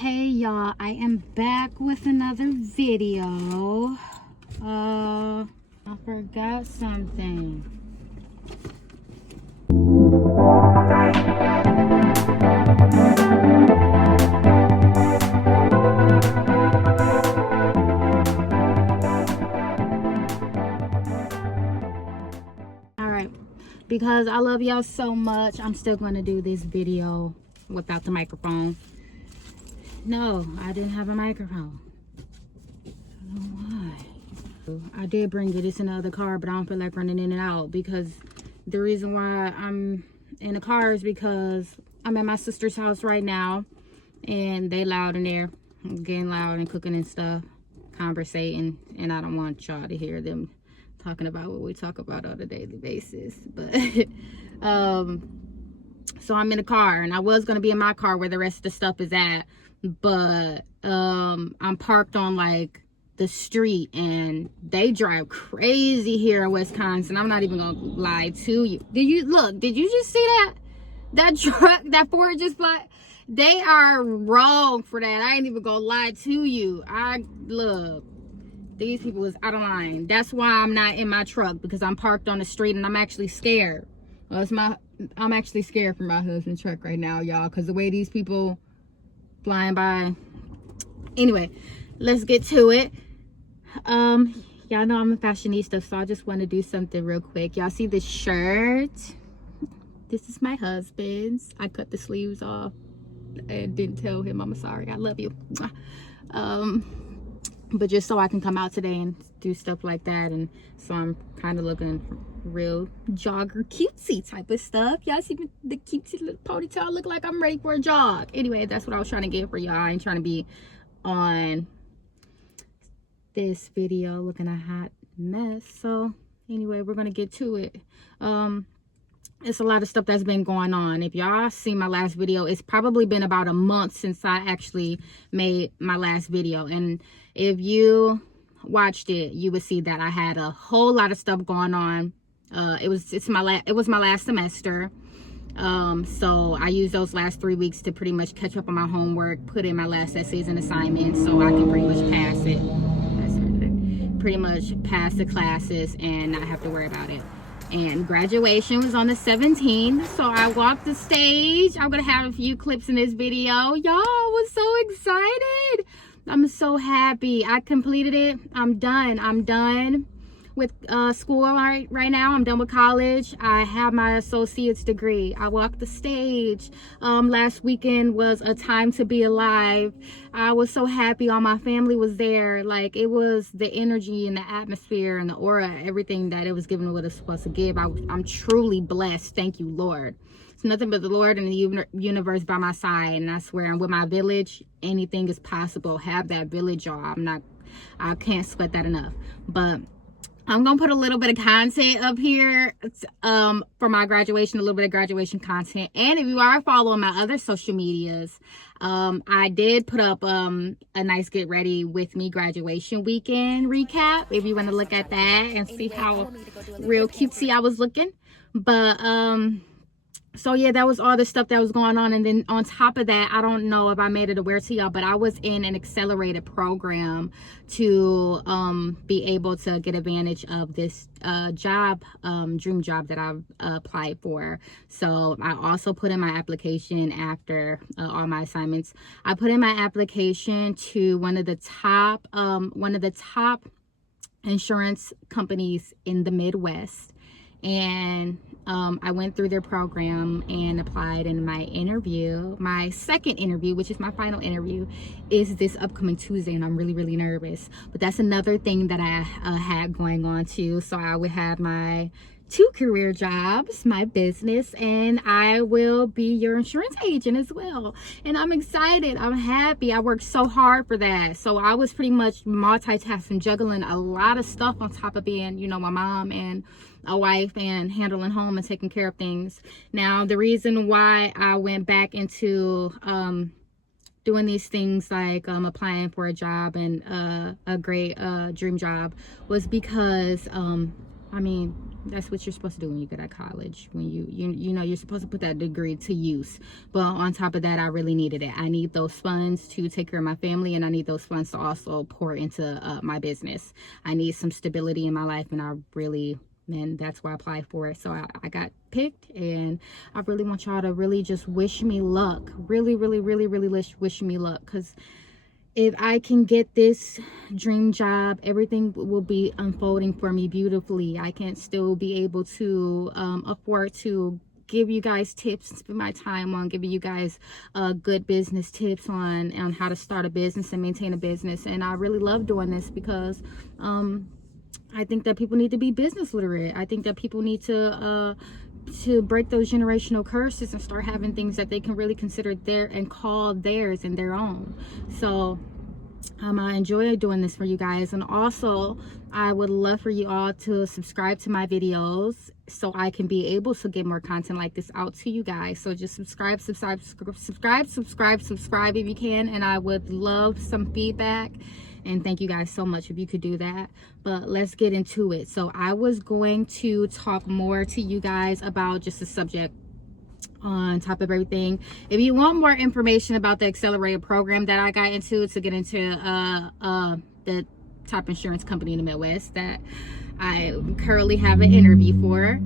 Hey y'all, I am back with another video. I forgot something. Alright, because I love y'all so much, I'm still going to do this video without the microphone. No, I didn't have a microphone. I don't know why. I did bring it. It's in the other car, but I don't feel like running in and out because the reason why I'm in the car is because I'm at my sister's house right now and they loud in there, getting loud and cooking and stuff, conversating, and I don't want y'all to hear them talking about what we talk about on a daily basis. But so I'm in the car, and I was going to be in my car where the rest of the stuff is at, but I'm parked on like the street, and they drive crazy here in Wisconsin. I'm not even gonna lie to you. Did you just see that truck, that Ford just fly? They are wrong for that. I ain't even gonna lie to you. Look, these people is out of line. That's why I'm not in my truck, because I'm parked on the street and I'm actually scared. Well, I'm actually scared for my husband's truck right now, y'all, because the way these people flying by. Anyway, let's get to it. Y'all know I'm a fashionista, so I just want to do something real quick. Y'all see this shirt? This is my husband's. I cut the sleeves off and didn't tell him I'm sorry. I love you. But just so I can come out today and do stuff like that, and so I'm kind of looking real jogger cutesy type of stuff. Y'all see the cutesy little ponytail? Look like I'm ready for a jog. Anyway, that's what I was trying to get for y'all. I ain't trying to be on this video looking a hot mess. So anyway, we're gonna get to it. It's a lot of stuff that's been going on. If y'all see my last video, it's probably been about a month since I actually made my last video, and if you watched it, you would see that I had a whole lot of stuff going on. It was my last semester, so I used those last 3 weeks to pretty much catch up on my homework, put in my last essays and assignments, so I can pretty much pass it. Pretty much pass the classes and not have to worry about it. And graduation was on the 17th, so I walked the stage. I'm gonna have a few clips in this video. Y'all, was so excited. I'm so happy. I completed it. I'm done with school right now. I'm done with college. I have my associate's degree. I walked the stage. Last weekend was a time to be alive. I was so happy. All my family was there. Like, it was the energy and the atmosphere and the aura, everything that it was given what it's supposed to give. I'm truly blessed. Thank you, Lord. It's nothing but the Lord and the universe by my side, and I swear, and with my village, anything is possible. Have that village, y'all. I can't sweat that enough. But I'm gonna put a little bit of content up here for my graduation, a little bit of graduation content. And if you are following my other social medias, I did put up a nice get ready with me graduation weekend recap, if you want to look at that and see how real cutesy I was looking. But so yeah, that was all the stuff that was going on. And then on top of that, I don't know if I made it aware to y'all, but I was in an accelerated program to be able to get advantage of this job, dream job that I've applied for. So I also put in my application after all my assignments. I put in my application to one of the top insurance companies in the Midwest. And I went through their program and applied, in my interview. My second interview, which is my final interview, is this upcoming Tuesday, and I'm really nervous. But that's another thing that I had going on too. So I would have my 2 career jobs, my business, and I will be your insurance agent as well. And I'm excited. I'm happy. I worked so hard for that. So I was pretty much multitasking, juggling a lot of stuff on top of being, you know, my mom and a wife and handling home and taking care of things. Now, the reason why I went back into doing these things like applying for a job and a great dream job was because I mean, that's what you're supposed to do when you get out of college. When you know, you're supposed to put that degree to use. But on top of that, I really needed it. I need those funds to take care of my family, and I need those funds to also pour into my business. I need some stability in my life, and and that's why I applied for it. So I got picked, and I really want y'all to really just wish me luck. Really, really, really, really wish me luck, because if I can get this dream job, everything will be unfolding for me beautifully. I can still be able to afford to give you guys tips and spend my time on giving you guys good business tips on how to start a business and maintain a business. And I really love doing this because I think that people need to be business literate. I think that people need to break those generational curses and start having things that they can really consider their and call theirs and their own. So I enjoy doing this for you guys. And also, I would love for you all to subscribe to my videos so I can be able to get more content like this out to you guys. So just subscribe if you can, and I would love some feedback. And thank you guys so much if you could do that. But let's get into it. So I was going to talk more to you guys about just the subject on top of everything. If you want more information about the accelerated program that I got into to get into the top insurance company in the Midwest that I currently have an interview for,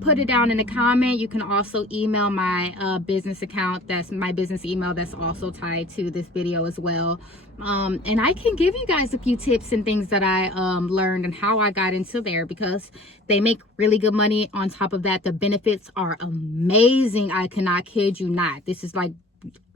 put it down in the comment. You can also email my business account. That's my business email that's also tied to this video as well. And I can give you guys a few tips and things that I learned and how I got into there, because they make really good money. On top of that, the benefits are amazing. I cannot kid you not. This is like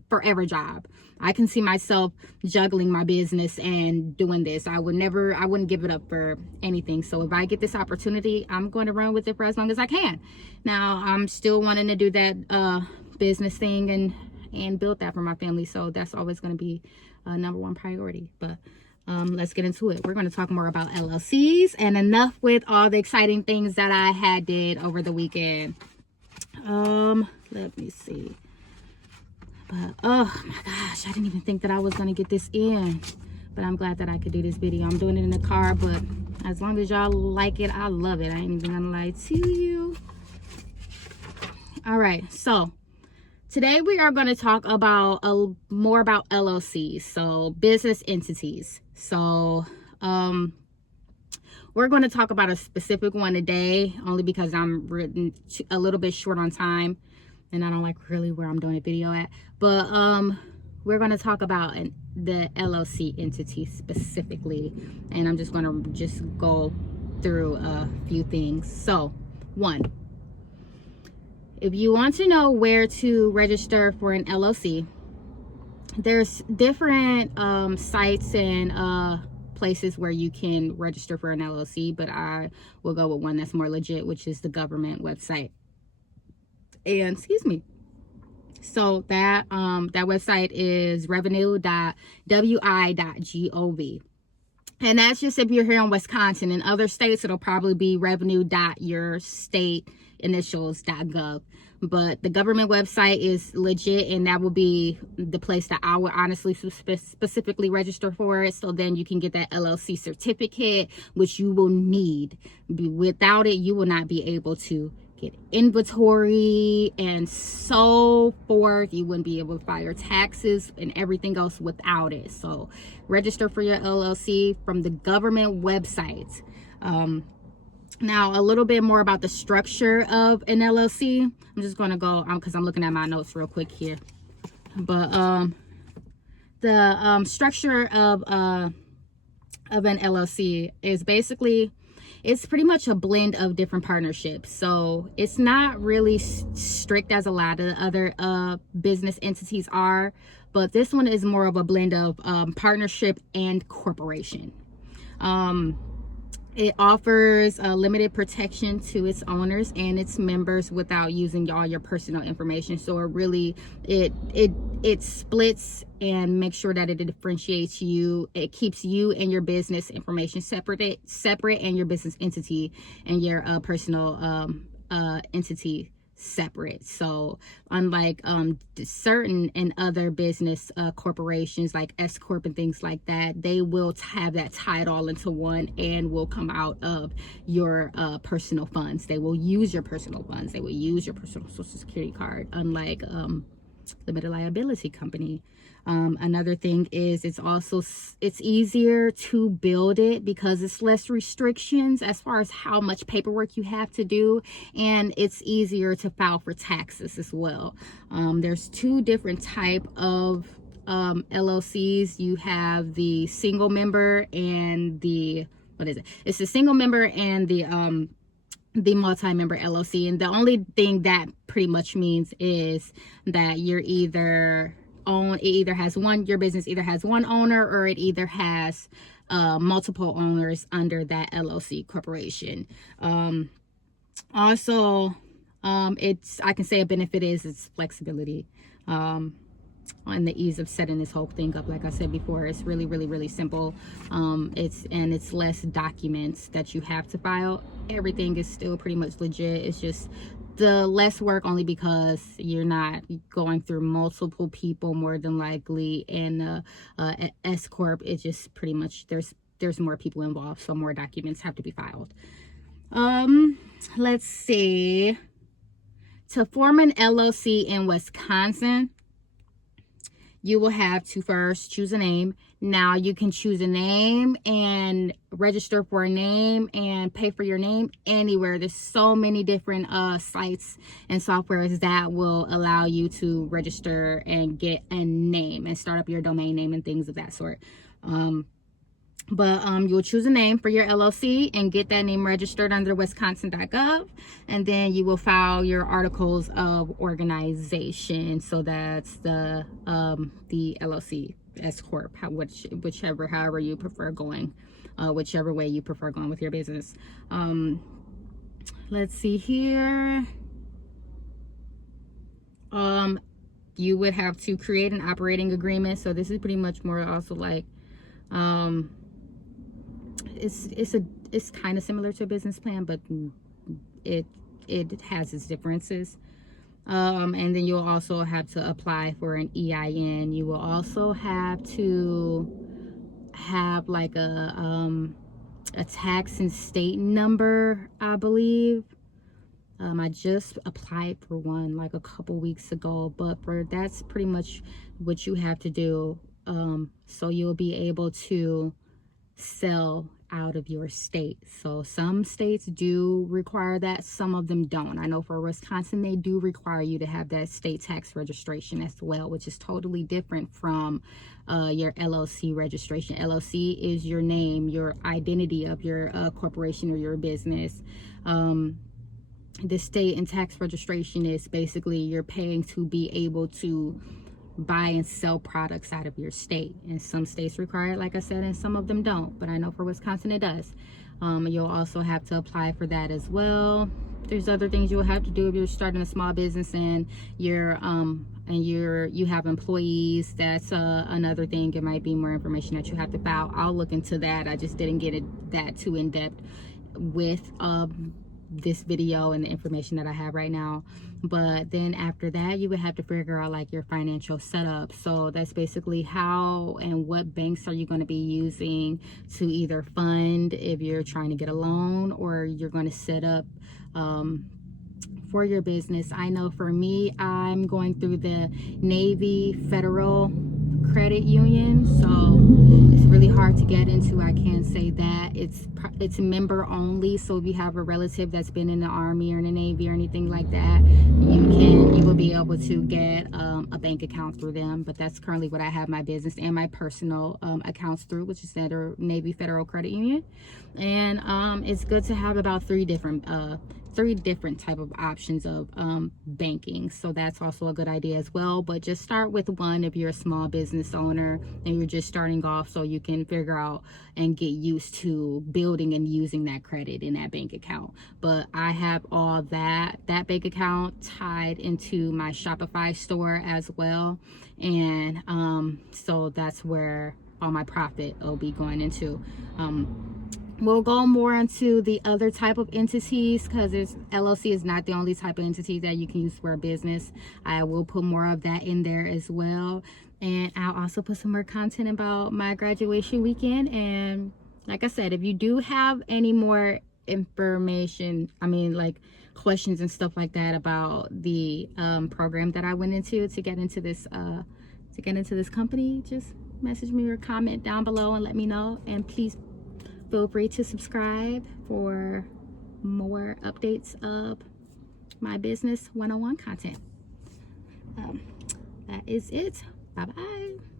forever job. I can see myself juggling my business and doing this. I wouldn't give it up for anything. So if I get this opportunity, I'm going to run with it for as long as I can. Now, I'm still wanting to do that business thing and build that for my family. So that's always going to be number one priority. But let's get into it. We're going to talk more about LLCs, and enough with all the exciting things that I had did over the weekend. Let me see. But oh my gosh, I didn't even think that I was gonna get this in, but I'm glad that I could do this video. I'm doing it in the car, but as long as y'all like it, I love it. I ain't even gonna lie to you. All right, so today we are going to talk about more about LLCs, so business entities. So we're going to talk about a specific one today, only because I'm a little bit short on time, and I don't like really where I'm doing a video at. But we're going to talk about the LLC entity specifically, and I'm just going to go through a few things. So, one, if you want to know where to register for an LLC, there's different sites and places where you can register for an LLC, but I will go with one that's more legit, which is the government website. And excuse me. So that website is revenue.wi.gov. And that's just if you're here in Wisconsin. In other states, it'll probably be revenue.yourstateinitials.gov. But the government website is legit, and that will be the place that I would honestly specifically register for it. So then you can get that LLC certificate, which you will need. Without it, you will not be able to get inventory and so forth. You wouldn't be able to file your taxes and everything else without it. So register for your LLC from the government website. Now, a little bit more about the structure of an LLC. I'm just going to go because I'm looking at my notes real quick here. But the structure of an LLC is basically, it's pretty much a blend of different partnerships. So it's not really strict as a lot of other business entities are, but this one is more of a blend of partnership and corporation. It offers a limited protection to its owners and its members without using all your personal information. So it really, it splits and makes sure that it differentiates you. It keeps you and your business information separate, and your business entity and your personal entity separate. So unlike certain and other business corporations like S Corp and things like that, they will have that tied all into one and will come out of your personal funds. They will use your personal funds. They will use your personal social security card, unlike limited liability company. Another thing is it's easier to build it because it's less restrictions as far as how much paperwork you have to do, and it's easier to file for taxes as well. There's two different type of LLCs. You have the single member and the, what is it? It's the single member and the multi-member LLC, and the only thing that pretty much means is that you're either has one, your business either has one owner, or it either has multiple owners under that LLC corporation. Also, I can say a benefit is its flexibility. And the ease of setting this whole thing up. Like I said before, it's really, really, really simple. It's less documents that you have to file. Everything is still pretty much legit. It's just the less work, only because you're not going through multiple people more than likely. And S Corp, it's just pretty much there's more people involved, so more documents have to be filed. Let's see. To form an LLC in Wisconsin, you will have to first choose a name. Now you can choose a name and register for a name and pay for your name anywhere. There's so many different sites and softwares that will allow you to register and get a name and start up your domain name and things of that sort. But you'll choose a name for your LLC and get that name registered under wisconsin.gov, and then you will file your articles of organization. So that's the LLC, S Corp, however you prefer going, whichever way you prefer going with your business. Let's see here. You would have to create an operating agreement. So this is pretty much more also like it's kind of similar to a business plan, but it has its differences. And then you'll also have to apply for an EIN. You will also have to have like a tax and state number, I believe. I just applied for one like a couple weeks ago, but that's pretty much what you have to do. So you'll be able to sell out of your state. So some states do require that, some of them don't. I know for Wisconsin, they do require you to have that state tax registration as well, which is totally different from your LLC registration. LLC is your name, your identity of your corporation or your business. The state and tax registration is basically you're paying to be able to buy and sell products out of your state, and some states require it, like I said, and some of them don't, but I know for Wisconsin it does. You'll also have to apply for that as well. There's other things you'll have to do if you're starting a small business and you have employees. That's another thing. It might be more information that you have to file. I'll look into that. I just didn't get that too in depth with this video and the information that I have right now. But then after that, you would have to figure out like your financial setup. So that's basically how and what banks are you going to be using to either fund if you're trying to get a loan, or you're going to set up for your business. I know for me, I'm going through the Navy Federal Credit Union, so it's really hard to get into. I can say that it's member only, so if you have a relative that's been in the Army or in the Navy or anything like that, you will be able to get a bank account through them. But that's currently what I have my business and my personal accounts through, which is that Navy Federal Credit Union. And it's good to have about three different type of options of banking. So that's also a good idea as well. But just start with one if you're a small business owner and you're just starting off, so you can figure out and get used to building and using that credit in that bank account. But I have all that bank account tied into my Shopify store as well, and so that's where all my profit will be going into. we'll go more into the other type of entities, because there's LLC is not the only type of entity that you can use for a business. I will put more of that in there as well, and I'll also put some more content about my graduation weekend. And like I said, if you do have any more information, I mean, like questions and stuff like that about the program that I went into to get into this company, just message me or comment down below and let me know. And please feel free to subscribe for more updates of my business 101 content. That is it. Bye bye.